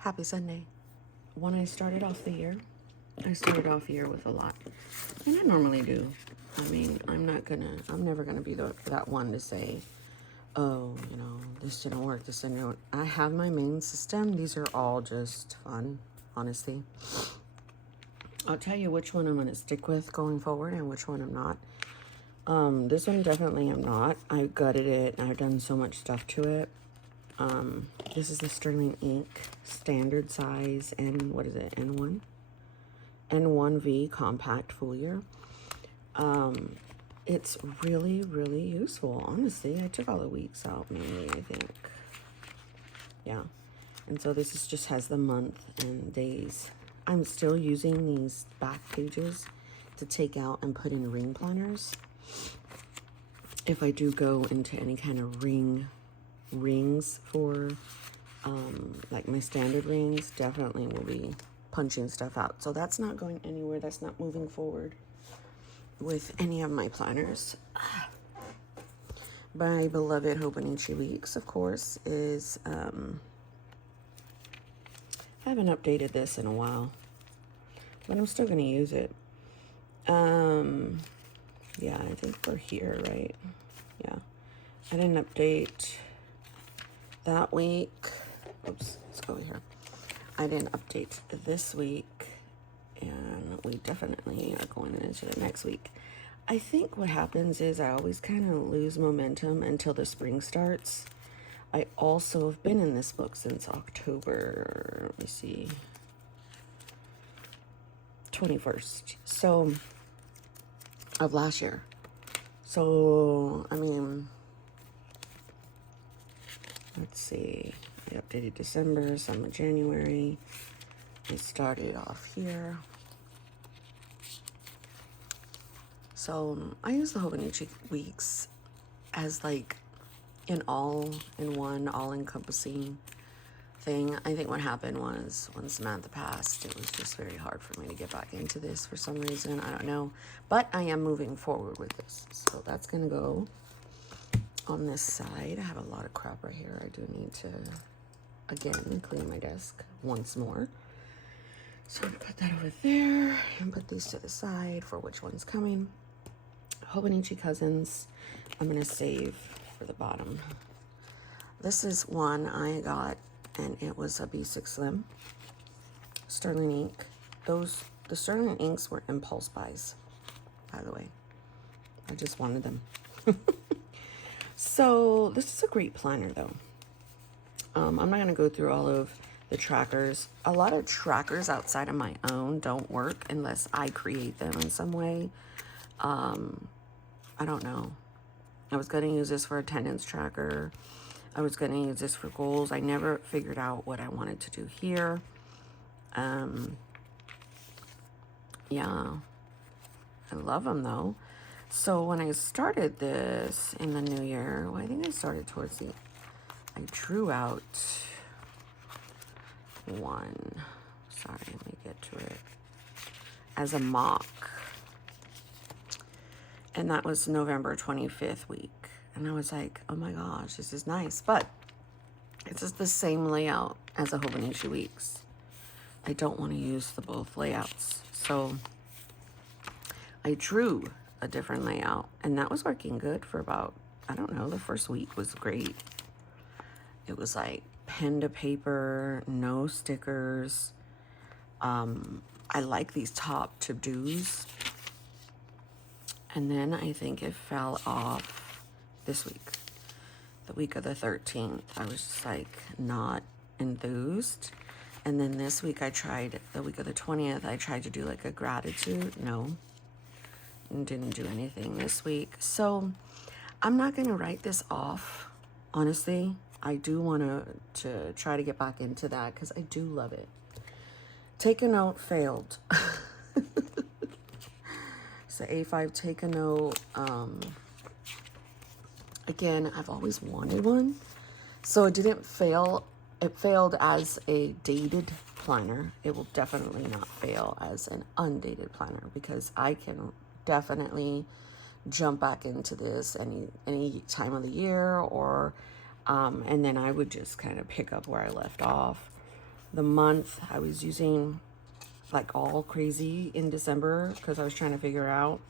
Happy Sunday. When I started off the year, I started off the year with a lot. And I normally do. I mean, I'm never gonna be that one to say, oh, this didn't work, this didn't work. I have my main system. These are all just fun, honestly. I'll tell you which one I'm gonna stick with going forward and which one I'm not. This one definitely I'm not. I gutted it. I've done so much stuff to it. This is the Sterling Ink standard size and what is it, N1? N1V compact foliar. It's really, really useful, honestly. I took all the weeks out mainly, I think. Yeah. And so this just has the month and days. I'm still using these back pages to take out and put in ring planners. If I do go into any kind of rings for like my standard rings, definitely will be punching stuff out. So that's not going anywhere. That's not moving forward with any of my planners. My beloved Hobonichi Weeks, of course, is I haven't updated this in a while, but I'm still gonna use it. Yeah, I think we're here, right? Yeah, I didn't update that week. Oops, let's go here. I didn't update this week, and we definitely are going into the next week. I think what happens is I always kind of lose momentum until the spring starts. I also have been in this book since October, let me see, 21st, so, of last year. So, I mean, let's see, I updated December, some of January. I started off here. So I use the Hobonichi Weeks as like an all-in-one, all-encompassing thing. I think what happened was when Samantha passed, it was just very hard for me to get back into this for some reason. I don't know. But I am moving forward with this. So that's going to go on this side. I have a lot of crap right here. I do need to, again, clean my desk once more. So I'm going to put that over there and put these to the side for which one's coming. Hobonichi Cousins, I'm going to save for the bottom. This is one I got, and it was a B6 Slim. Sterling Ink. The Sterling Inks were impulse buys, by the way. I just wanted them. So this is a great planner, though. I'm not going to go through all of the trackers. A lot of trackers outside of my own don't work unless I create them in some way. I don't know. I was going to use this for attendance tracker. I was going to use this for goals. I never figured out what I wanted to do here. Yeah. I love them, though. So when I started this in the new year, well, I think I started towards the... I drew out one. Sorry, let me get to it. As a mock. And that was November 25th week. And I was like, oh my gosh, this is nice. But it's just the same layout as a Hobonichi Weeks. I don't want to use the both layouts. So I drew a different layout. And that was working good for about, I don't know, the first week was great. It was like pen to paper, no stickers. I like these top to-dos. And then I think it fell off this week, the week of the 13th. I was just like not enthused. And then this week I tried, the week of the 20th, I tried to do like a gratitude. No, didn't do anything this week. So I'm not going to write this off, honestly. I do want to try to get back into that because I do love it. Take a Note failed. So A5 Take a Note. Again, I've always wanted one. So it didn't fail. It failed as a dated planner. It will definitely not fail as an undated planner because I can definitely jump back into this any time of the year or and then I would just kind of pick up where I left off. the month. I was using like all crazy in December because I was trying to figure out.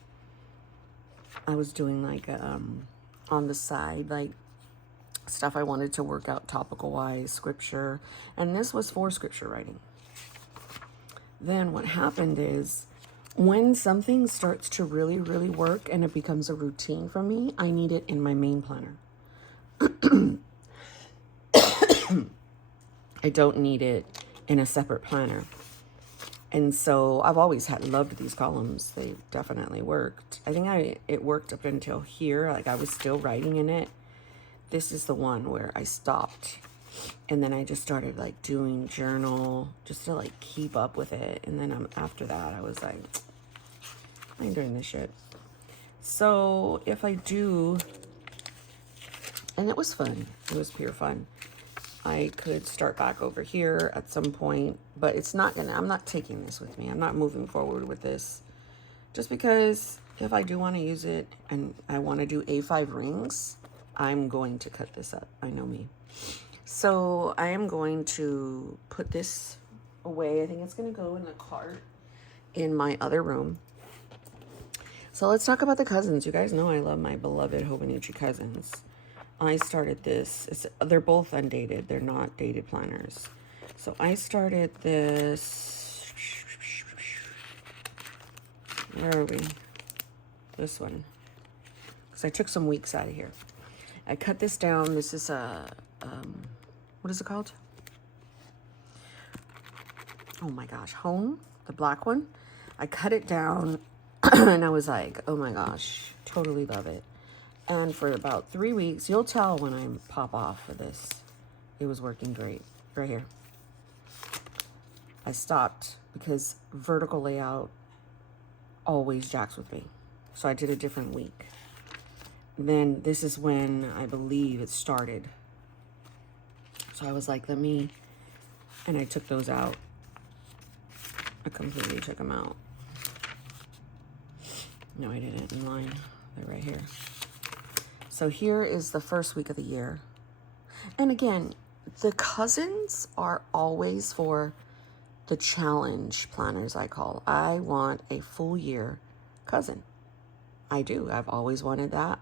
I was doing like on the side, like stuff I wanted to work out topical wise, scripture, and this was for scripture writing. Then what happened is when something starts to really, really work and it becomes a routine for me, I need it in my main planner. I don't need it in a separate planner. And so I've always loved these columns. They definitely worked. I think it worked up until here. Like I was still writing in it. This is the one where I stopped. And then I just started like doing journal just to like keep up with it. And then after that, I was like, I ain't doing this shit. So if I do, and it was fun. It was pure fun. I could start back over here at some point, but I'm not taking this with me. I'm not moving forward with this just because if I do want to use it and I want to do A5 rings, I'm going to cut this up. I know me. So I am going to put this away. I think it's going to go in the cart in my other room. So let's talk about the cousins. You guys know I love my beloved Hobonichi cousins. I started this. They're both undated. They're not dated planners. So I started this. Where are we? This one. Because I took some weeks out of here. I cut this down. This is a, what is it called? Oh my gosh, Home, the black one. I cut it down and I was like, oh my gosh, totally love it. And for about 3 weeks, you'll tell when I pop off for this. It was working great. Right here. I stopped because vertical layout always jacks with me. So I did a different week. Then this is when I believe it started. So I was like, and I took those out. I completely took them out. No, I didn't in line. They're right here. So here is the first week of the year. And again, the cousins are always for the challenge planners, I call. I want a full year cousin. I do. I've always wanted that.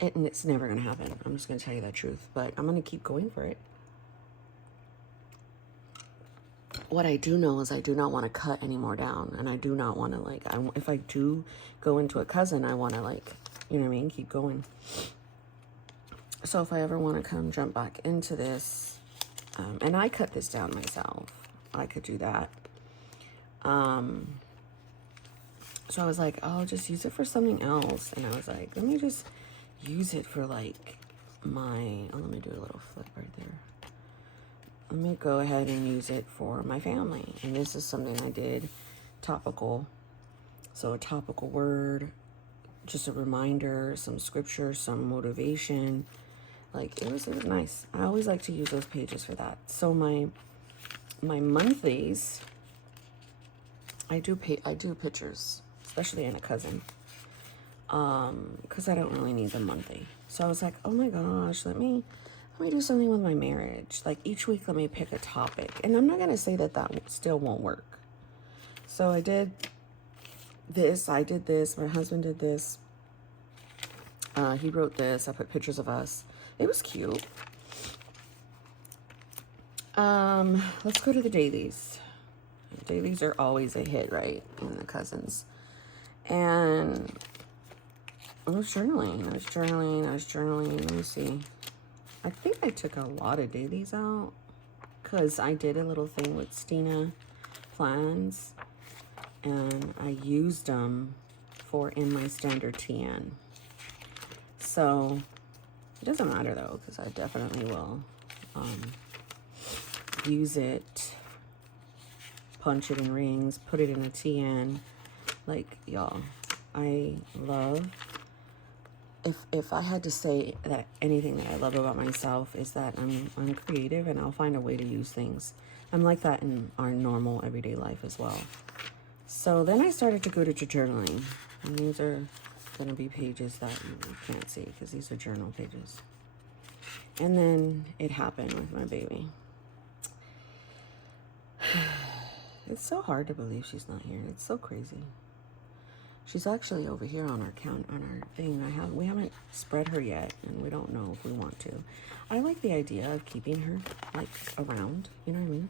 And it's never going to happen. I'm just going to tell you the truth. But I'm going to keep going for it. What I do know is I do not want to cut any more down. And I do not want to, if I do go into a cousin, I want to, you know what I mean, keep going. So if I ever want to jump back into this, and I cut this down myself, I could do that. So I was like, I'll just use it for something else. And I was like, let me just use it for let me do a little flip right there. Let me go ahead and use it for my family. And this is something I did topical. So a topical word, just a reminder, some scripture, some motivation. It was nice. I always like to use those pages for that. So my monthlies, I do pictures, especially in a cousin, because I don't really need the monthly. So I was like, oh my gosh, let me do something with my marriage. Each week, let me pick a topic. And I'm not going to say that still won't work. So I did this. I did this. My husband did this. He wrote this. I put pictures of us. It was cute. Let's go to the dailies. Dailies are always a hit, right? In the cousins. And I was journaling. Let me see. I think I took a lot of dailies out because I did a little thing with Stina plans and I used them in my standard TN. So it doesn't matter though, because I definitely will use it, punch it in rings, put it in a TN. Y'all, I love, if I had to say that anything that I love about myself is that I'm creative and I'll find a way to use things. I'm like that in our normal everyday life as well. So then I started to go to journaling. And these are going to be pages that you can't see because these are journal pages. And then it happened with my baby. It's so hard to believe she's not here. It's so crazy. She's actually over here on our thing. We haven't spread her yet, and we don't know if we want to. I like the idea of keeping her like around, you know what I mean,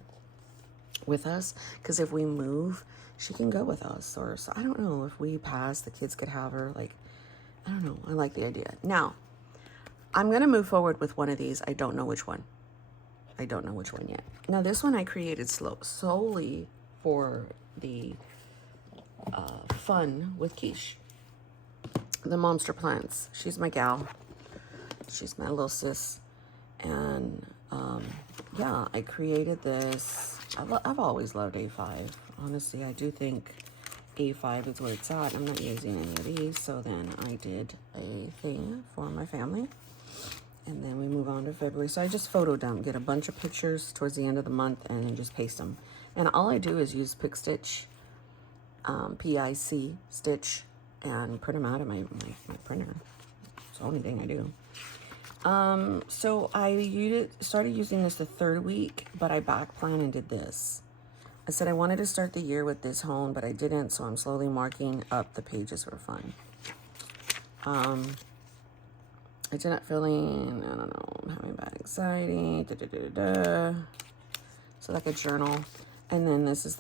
with us, because if we move, she can go with us. Or so I don't know, if we pass, the kids could have her. Like, I don't know. I like the idea. Now, I'm gonna move forward with one of these. I don't know which one. I don't know which one yet. Now, this one I created solely for the fun with Quiche, the Momster Plants. She's my gal. She's my little sis. And yeah, I created this. I've always loved A5. Honestly, I do think A5 is where it's at. I'm not using any of these. So then I did a thing for my family. And then we move on to February. So I just photo dump, get a bunch of pictures towards the end of the month, and then just paste them. And all I do is use Pic Stitch, PIC Stitch, and print them out of my printer. It's the only thing I do. So I started using this the 3rd week, but I back planned and did this. I said I wanted to start the year with this home, but I didn't, so I'm slowly marking up the pages for fun. I did not feeling, I don't know, I'm having bad anxiety, So like a journal. And then this is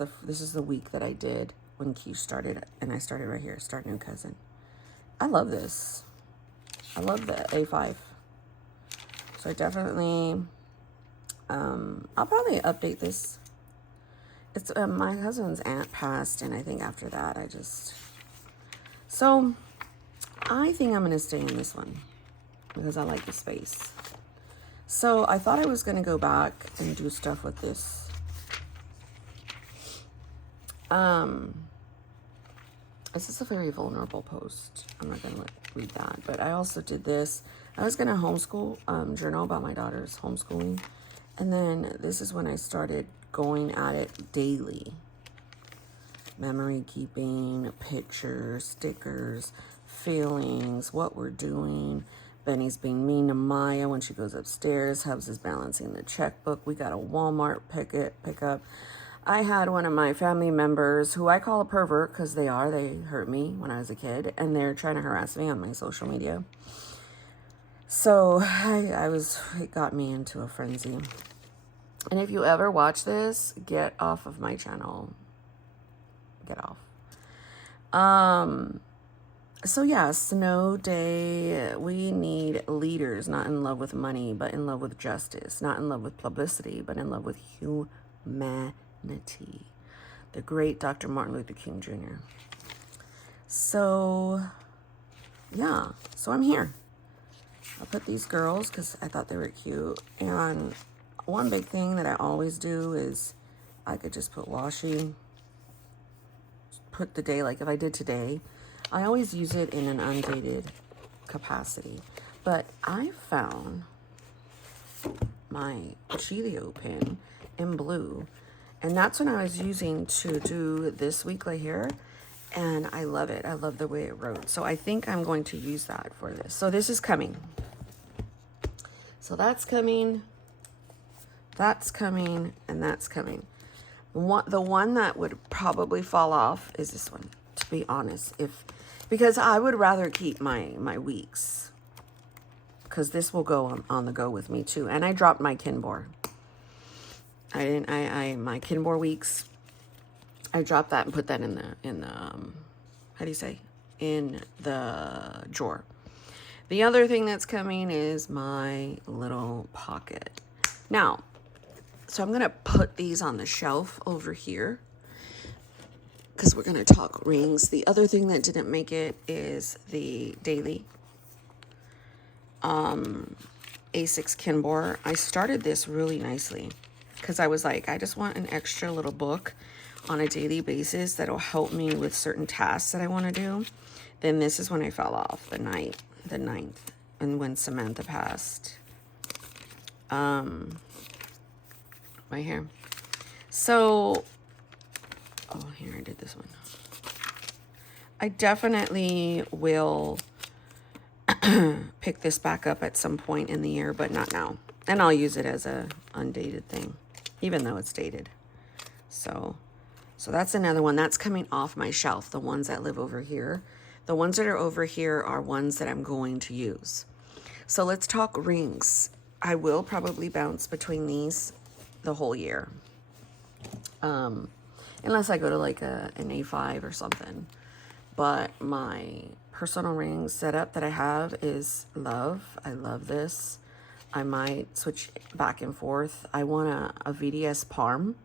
the week that I did when Quiche started, and I started right here, Start New Cousin. I love this. I love the A5. So I definitely, I'll probably update this. It's, my husband's aunt passed, and I think after that, so I think I'm going to stay in this one, because I like the space. So I thought I was going to go back and do stuff with this. This is a very vulnerable post. I'm not going to read that. But I also did this. I was going to homeschool, journal about my daughter's homeschooling. And then this is when I started going at it daily. Memory keeping, pictures, stickers, feelings, what we're doing. Benny's being mean to Maya when she goes upstairs. Hubs is balancing the checkbook. We got a Walmart pickup. I had one of my family members, who I call a pervert because they hurt me when I was a kid, and they're trying to harass me on my social media. So it got me into a frenzy. And if you ever watch this, get off of my channel. Get off. So yeah, Snow Day, we need leaders not in love with money, but in love with justice, not in love with publicity, but in love with humanity. The great Dr. Martin Luther King Jr. So yeah, so I'm here. I put these girls because I thought they were cute. And one big thing that I always do is I could just put washi, put the day, like if I did today, I always use it in an undated capacity. But I found my Chilio pen in blue, and that's what I was using to do this weekly here. And I love it. I love the way it wrote. So I think I'm going to use that for this. So this is coming. So that's coming. That's coming. And that's coming. The one that would probably fall off is this one, to be honest. Because I would rather keep my weeks. Because this will go on the go with me too. And I dropped my Kinbor. My Kinbor weeks, I dropped that and put that in the how do you say, in the drawer. The other thing that's coming is my little pocket. Now, so I'm gonna put these on the shelf over here because we're gonna talk rings. The other thing that didn't make it is the daily A6 Kinbor. I started this really nicely because I was like, I just want an extra little book on a daily basis that'll help me with certain tasks that I want to do. Then this is when I fell off, the 9th, and when Samantha passed. My hair. So, oh, here, I did this one. I definitely will pick this back up at some point in the year, but not now. And I'll use it as a undated thing, even though it's dated. So So that's another one that's coming off my shelf, the ones that live over here. The ones that are over here are ones that I'm going to use. So let's talk rings. I will probably bounce between these the whole year. Unless I go to like an A5 or something. But my personal ring setup that I have is love. I love this. I might switch back and forth. I want a VDS Palm.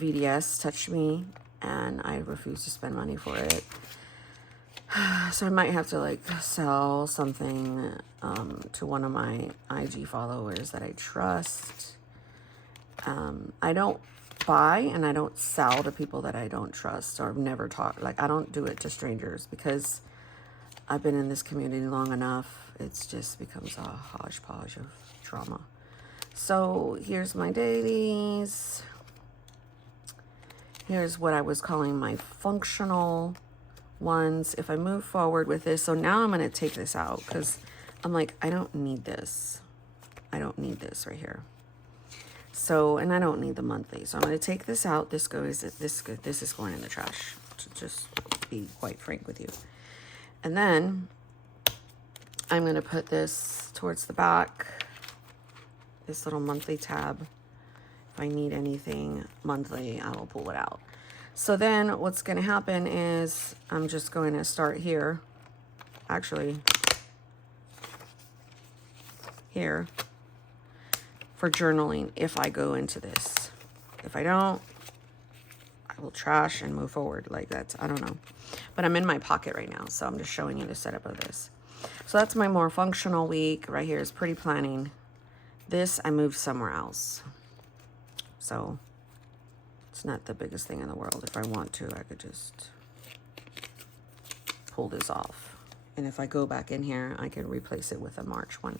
VDS touched me and I refuse to spend money for it. So I might have to like sell something to one of my IG followers that I trust. I don't buy and I don't sell to people that I don't trust or never talk. Like, I don't do it to strangers because I've been in this community long enough. It's just becomes a hodgepodge of drama. So here's my dailies. Here's what I was calling my functional ones. If I move forward with this, so now I'm going to take this out because I'm like, I don't need this. I don't need this right here. So, and I don't need the monthly. So I'm going to take this out. This is going in the trash, to just be quite frank with you. And then I'm going to put this towards the back, this little monthly tab. If I need anything monthly, I will pull it out. So then what's going to happen is I'm just going to start here, actually here, for journaling if I go into this. If I don't, I will trash and move forward. Like, that's, I don't know. But I'm in my pocket right now, so I'm just showing you the setup of this. So that's my more functional week. Right here is pretty planning. This, I moved somewhere else. So it's not the biggest thing in the world. If I want to, I could just pull this off. And if I go back in here, I can replace it with a March one.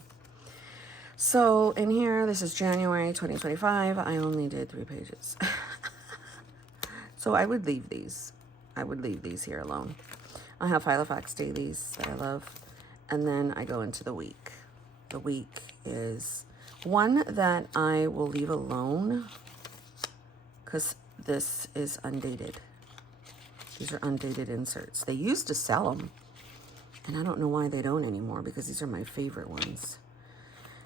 So in here, this is January 2025. I only did 3 pages. So I would leave these. I would leave these here alone. I have Filofax dailies that I love. And then I go into the week. The week is one that I will leave alone because this is undated. These are undated inserts. They used to sell them, and I don't know why they don't anymore because these are my favorite ones.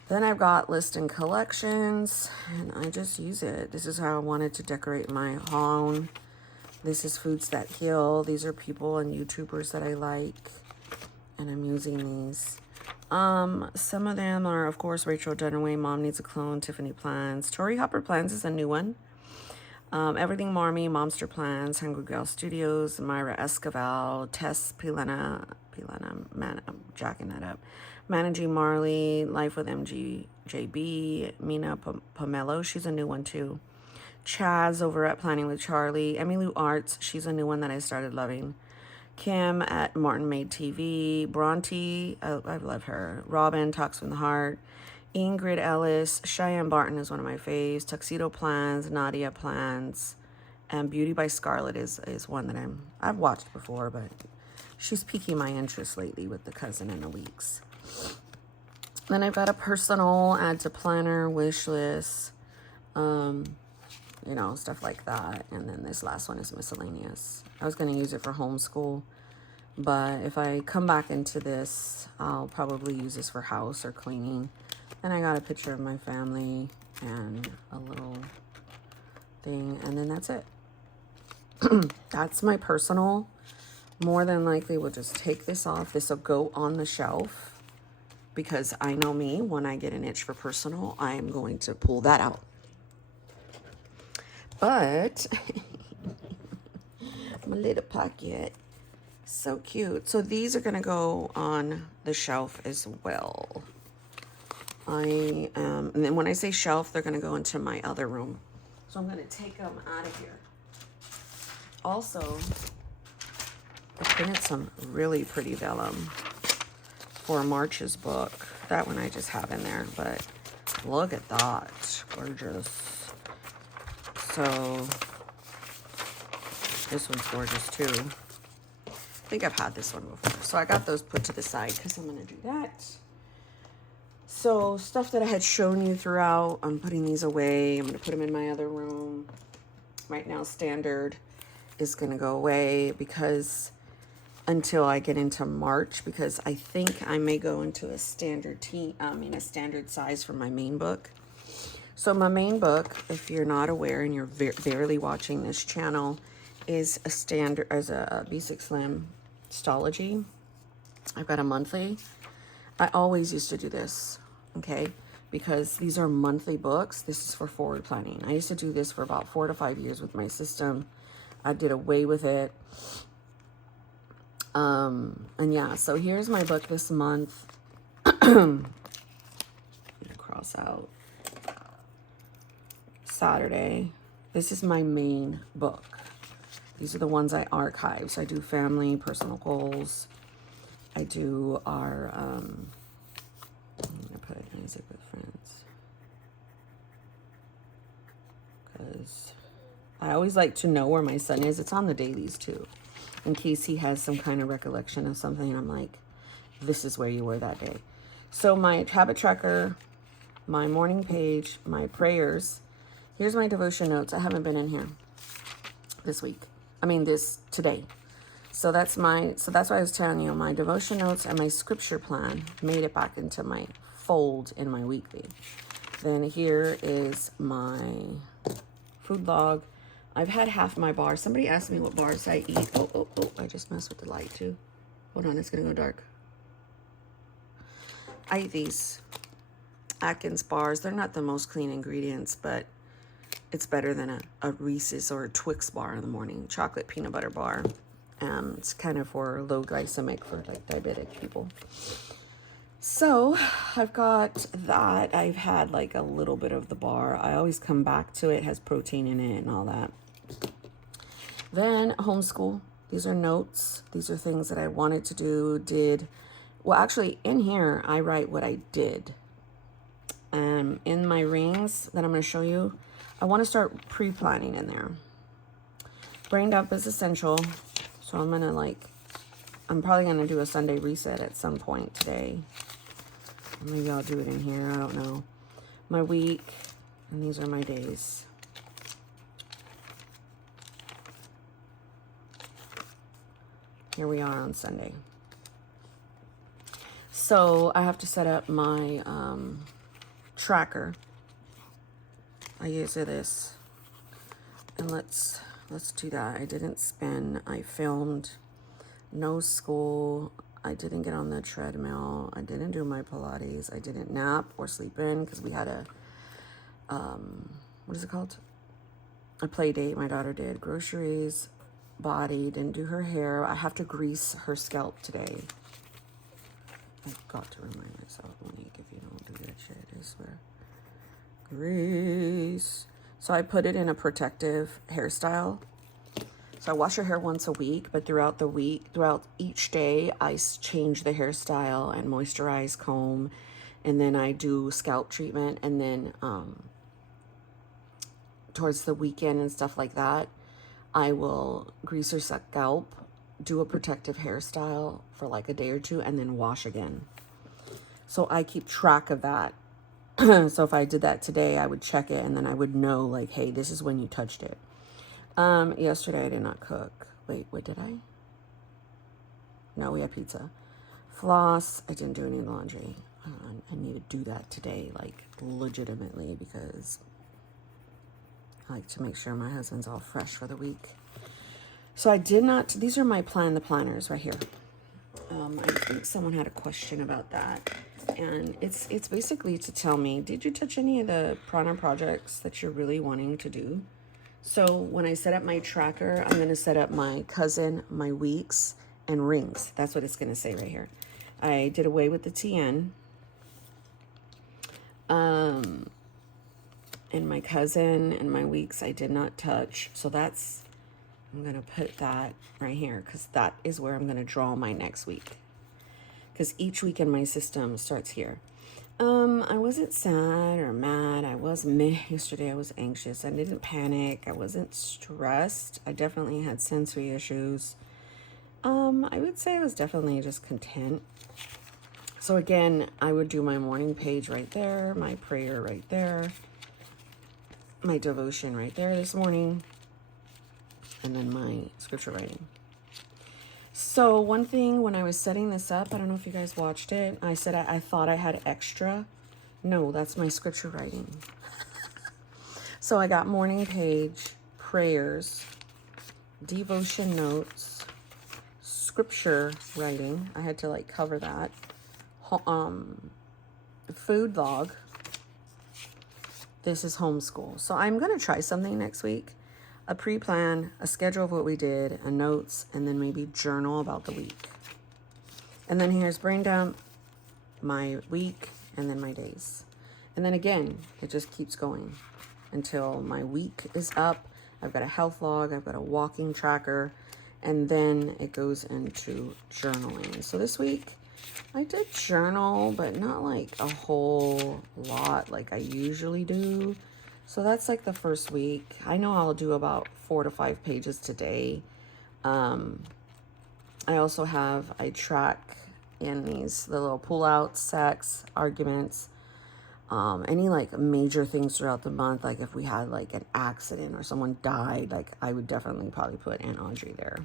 Then I've got list and collections, and I just use it. This is how I wanted to decorate my home. This is Foods That Heal. These are people and YouTubers that I like, and I'm using these. Some of them are, of course, Rachel Dunaway, Mom Needs a Clone, Tiffany Plans. Tori Hopper Plans is a new one. Everything Marmy, Momster Plans, Hungry Girl Studios, Myra Escoval, Tess Pilena, man, I'm jacking that up. Managing Marley, Life with MGJB, Mina Pomelo, she's a new one too. Chaz over at Planning with Charlie, Emmylou Arts, she's a new one that I started loving. Kim at Martin Made TV, Bronte, I love her. Robin, Talks from the Heart. Ingrid Ellis, Cheyenne Barton is one of my faves. Tuxedo Plans, Nadia Plans, and Beauty by Scarlett is one that I've watched before, but she's piquing my interest lately with The Cousin in the Weeks. Then I've got a personal, add to planner, wish list, you know, stuff like that. And then this last one is miscellaneous. I was going to use it for homeschool, but if I come back into this, I'll probably use this for house or cleaning. And I got a picture of my family and a little thing, and then that's it. That's my personal. More than likely, we'll just take this off. This will go on the shelf because I know me, when I get an itch for personal, I am going to pull that out. But my little pocket, so cute. So these are going to go on the shelf as well. And then when I say shelf, they're going to go into my other room. So I'm going to take them out of here. Also, I printed some really pretty vellum for March's book. That one I just have in there, but look at that. Gorgeous. So this one's gorgeous too. I think I've had this one before. So I got those put to the side because I'm going to do that. So stuff that I had shown you throughout, I'm putting these away. I'm going to put them in my other room. Right now, standard. is going to go away because until I get into March, because I think I may go into a standard a standard size for my main book. So my main book, if you're not aware and you're barely watching this channel, is a standard as a B6 Slim Stology. I've got a monthly. I always used to do this, okay, because these are monthly books. This is for forward planning. I used to do this for about 4 to 5 years with my system. I did away with it. And yeah, so here's my book this month. I'm gonna cross out Saturday. This is my main book. These are the ones I archive. So I do family, personal goals. I do our, I'm gonna put Isaac with friends. Because I always like to know where my son is. It's on the dailies too, in case he has some kind of recollection of something. I'm like, this is where you were that day. So my habit tracker, my morning page, my prayers. Here's my devotion notes. I haven't been in here this week. Today. So that's why I was telling you, my devotion notes and my scripture plan made it back into my fold in my weekly. Then here is my food log. I've had half my bar. Somebody asked me what bars I eat. Oh, I just messed with the light too. Hold on, it's gonna go dark. I eat these Atkins bars. They're not the most clean ingredients, but it's better than a Reese's or a Twix bar in the morning. Chocolate peanut butter bar. It's kind of for low glycemic for like diabetic people. So I've got that. I've had like a little bit of the bar. I always come back to it. It has protein in it and all that. Then homeschool. These are notes. These are things that I wanted to do, well, actually in here, I write what I did. In my rings that I'm going to show you, I want to start pre-planning in there. Brain dump is essential. So I'm probably going to do a Sunday reset at some point today. Maybe I'll do it in here. I don't know. My week, and these are my days. Here we are on Sunday. So I have to set up my tracker. I use this. And let's do that. I didn't spin. I filmed. No school. I didn't get on the treadmill. I didn't do my Pilates. I didn't nap or sleep in because we had a, what is it called? A play date. My daughter did. Groceries, body, didn't do her hair. I have to grease her scalp today. I've got to remind myself, Monique, if you don't do that shit, I swear. Grease. So I put it in a protective hairstyle. So I wash her hair once a week, but throughout each day, I change the hairstyle and moisturize, comb, and then I do scalp treatment. And then towards the weekend and stuff like that, I will grease her scalp, do a protective hairstyle for like a day or two, and then wash again. So I keep track of that. So if I did that today, I would check it, and then I would know like, hey, this is when you touched it. Yesterday I did not cook. Wait, what did I? No, we had pizza. Floss, I didn't do any laundry. I need to do that today, like legitimately, because I like to make sure my husband's all fresh for the week. So I did not, these are my the planners right here. I think someone had a question about that. And it's basically to tell me, did you touch any of the prana projects that you're really wanting to do? So when I set up my tracker, I'm going to set up my cousin, my weeks, and rings. That's what it's going to say right here. I did away with the TN. And my cousin and my weeks I did not touch. So that's, I'm going to put that right here because that is where I'm going to draw my next week. Because each week in my system starts here. I wasn't sad or mad. I was meh yesterday. I was anxious. I didn't panic. I wasn't stressed. I definitely had sensory issues. I would say I was definitely just content. So again, I would do my morning page right there, my prayer right there, my devotion right there this morning. and then my scripture writing. So one thing when I was setting this up, I don't know if you guys watched it, I said I thought I had extra. No, that's my scripture writing. So I got morning page, prayers, devotion notes, scripture writing. I had to like cover that. Food log. This is homeschool. So I'm going to try something next week. A pre-plan, a schedule of what we did, a notes, and then maybe journal about the week. And then here's brain dump, my week, and then my days. And then again, it just keeps going until my week is up. I've got a health log, I've got a walking tracker, and then it goes into journaling. So this week, I did journal, but not like a whole lot like I usually do. So that's like the first week. I know I'll do about 4 to 5 pages today. I also have, I track in these, the little pull-outs, sex, arguments, any like major things throughout the month. Like if we had like an accident or someone died, like I would definitely probably put Aunt Audrey there.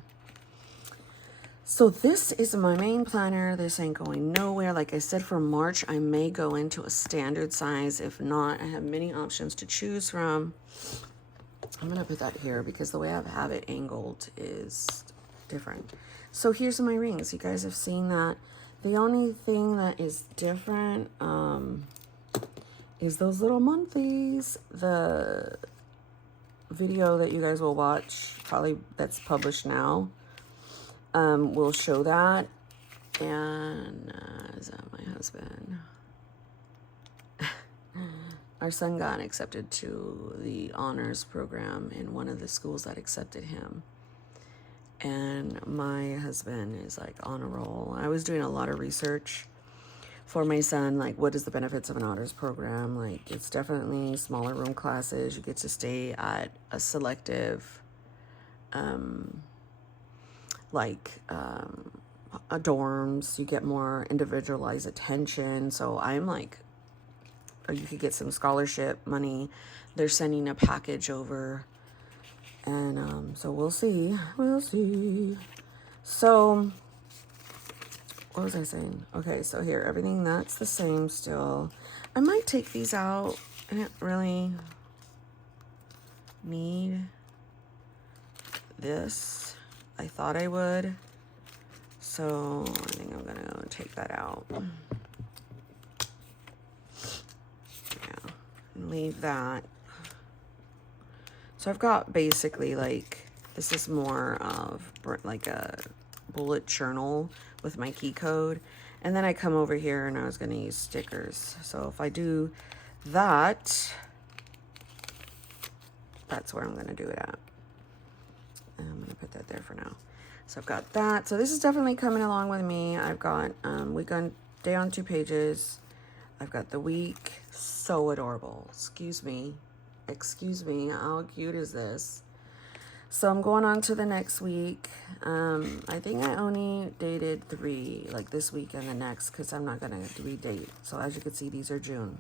So this is my main planner. This ain't going nowhere. Like I said, for March, I may go into a standard size. If not, I have many options to choose from. I'm going to put that here because the way I have it angled is different. So here's my rings. You guys have seen that. The only thing that is different is those little monthlies. The video that you guys will watch, probably that's published now, will show that. And is that my husband? Our son got accepted to the honors program in one of the schools that accepted him. And my husband is like on a roll. I was doing a lot of research for my son, like what is the benefits of an honors program. Like it's definitely smaller room classes. You get to stay at a selective dorms. You get more individualized attention. So I'm like, or you could get some scholarship money. They're sending a package over, and so we'll see. So what was I saying? Okay, so here, everything that's the same still. I might take these out. I didn't really need this. I thought I would. So I think I'm gonna go take that out. Yeah, and leave that. So I've got basically like, this is more of like a bullet journal with my key code. And then I come over here and I was gonna use stickers. So if I do that, that's where I'm gonna do it at. And I'm gonna put that there for now. So I've got that. So this is definitely coming along with me. I've got week on day on 2 pages. I've got the week. So adorable. Excuse me, how cute is this? So I'm going on to the next week. I think I only dated 3, like this week and the next, because I'm not gonna redate. So as you can see, these are June.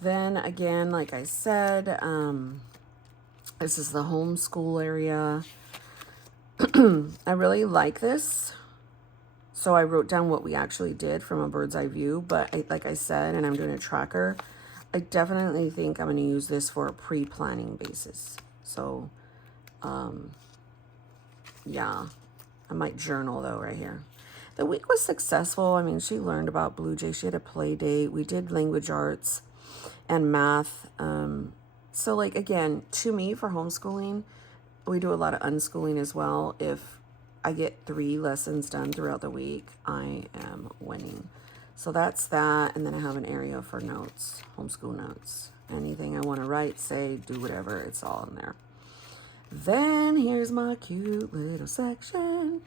Then again, like I said, this is the homeschool area. I really like this. So I wrote down what we actually did from a bird's eye view, but like I said, and I'm doing a tracker, I definitely think I'm going to use this for a pre-planning basis. So, yeah, I might journal though right here. The week was successful. I mean, she learned about Blue Jay. She had a play date. We did language arts and math. So like, again, to me for homeschooling, we do a lot of unschooling as well. If I get 3 lessons done throughout the week, I am winning. So that's that. And then I have an area for notes, homeschool notes. Anything I want to write, say, do whatever, it's all in there. Then here's my cute little section.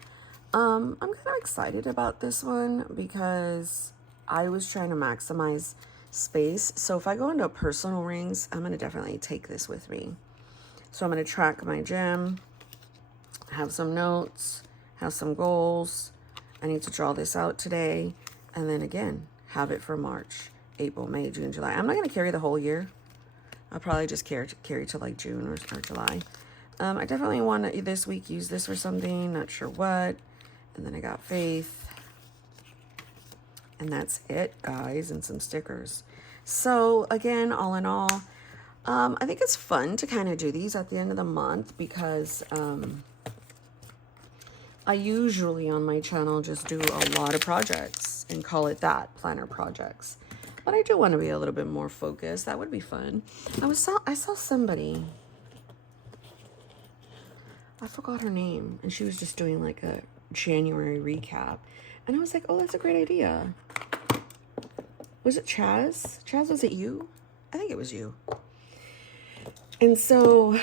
I'm kind of excited about this one because I was trying to maximize space. So if I go into personal rings, I'm going to definitely take this with me. So I'm going to track my gym, have some notes, have some goals. I need to draw this out today. And then again, have it for March, April, May, June, July. I'm not going to carry the whole year. I'll probably just carry to like June or July. I definitely want to this week use this for something, not sure what. And then I got Faith. And that's it, guys, and some stickers. So again, all in all, I think it's fun to kind of do these at the end of the month because I usually on my channel just do a lot of projects and call it that, planner projects. But I do want to be a little bit more focused. That would be fun. I saw somebody, I forgot her name, and she was just doing like a January recap. And I was like, oh, that's a great idea. Was it Chaz? Chaz, was it you? I think it was you. And so,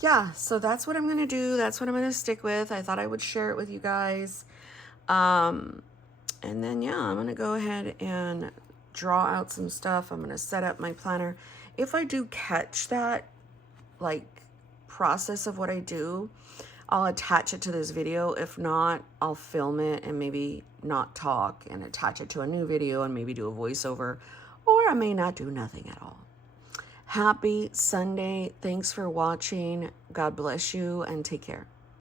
yeah, so that's what I'm going to do. That's what I'm going to stick with. I thought I would share it with you guys. And then, yeah, I'm going to go ahead and draw out some stuff. I'm going to set up my planner. If I do catch that, like, process of what I do, I'll attach it to this video. If not, I'll film it and maybe not talk and attach it to a new video and maybe do a voiceover, or I may not do nothing at all. Happy Sunday. Thanks for watching. God bless you and take care.